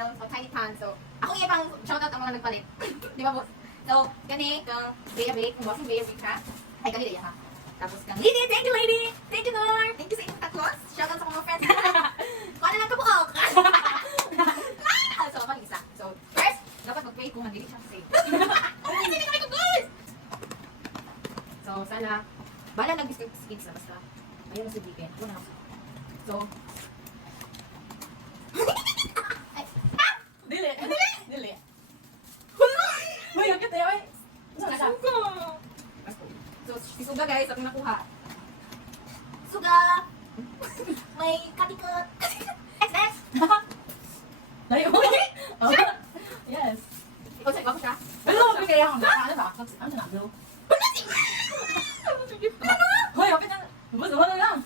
Nail. So, Tiny Tan. So, ako yung pang shoutout ang mga nagpalit. Di ba, boss? So, kani, kang Bea Bake, kung bossing Bea Bake ha. Ay, kani Daya ha. Tapos kang Lady, thank you lady! Thank you, Nor! Thank you sa inyong takos. Shoutout sa mga friends. Kuha na lang kabuok! So, ako isa. So, first, dapat mag-pay kung hindi siya safe. Hindi kami ko, guys! So, sana, bala nag-biscuit skits na basta. Ayaw na sa weekend. Wala na. So, Dili. Dili. Uy, ang cute eh, oy. So, si Suga guys, ang nakuha. Suga! May katikot. XS! Layo. Oh. Yes. Ikaw sa'yo, ako siya. Hello, kaya ako na. Ano ba? Ano na? Hello. Hoy, okay na. Basta wala lang.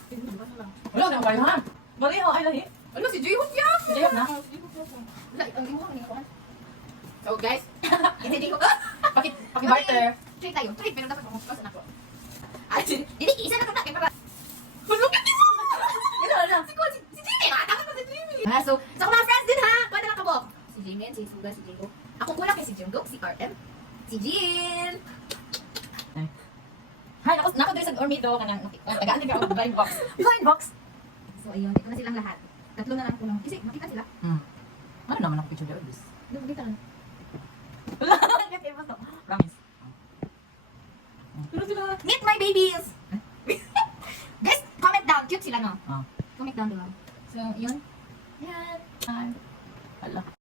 Wala na kayo ha. Bali ho, ay lahi. Ano, si J-Hope yan! Si J-Hope na? Wala, ang imo kami nakuha. So guys, hindi ko Paki-barter. Trade tayo. Trade, pero dapat makapagpasan ako. Ay, hindi, isa na kami para. Hulog ka mo! Ito na. Si Jimmy, nakatakas pa si Jimmy. So sa mga friends din ha, pwede na kabok. Si Jimmy, si Suga, si Jingo. Ako kulang kay si Jingo, si RM, si Jill. Hay, nako diri sa Ormido kanang tagaan din ka blind box. Blind box. So ayun, ito na silang lahat. Tatlo na lang ko lang. Kasi makita sila. Ano naman ang picture there, bis? Dito lang. Wala, kaya ba to? Promise. Pero sila. Meet my babies! Guys, comment down. Cute sila, no? Oh. Comment down below. So, yun. Yan. Hala.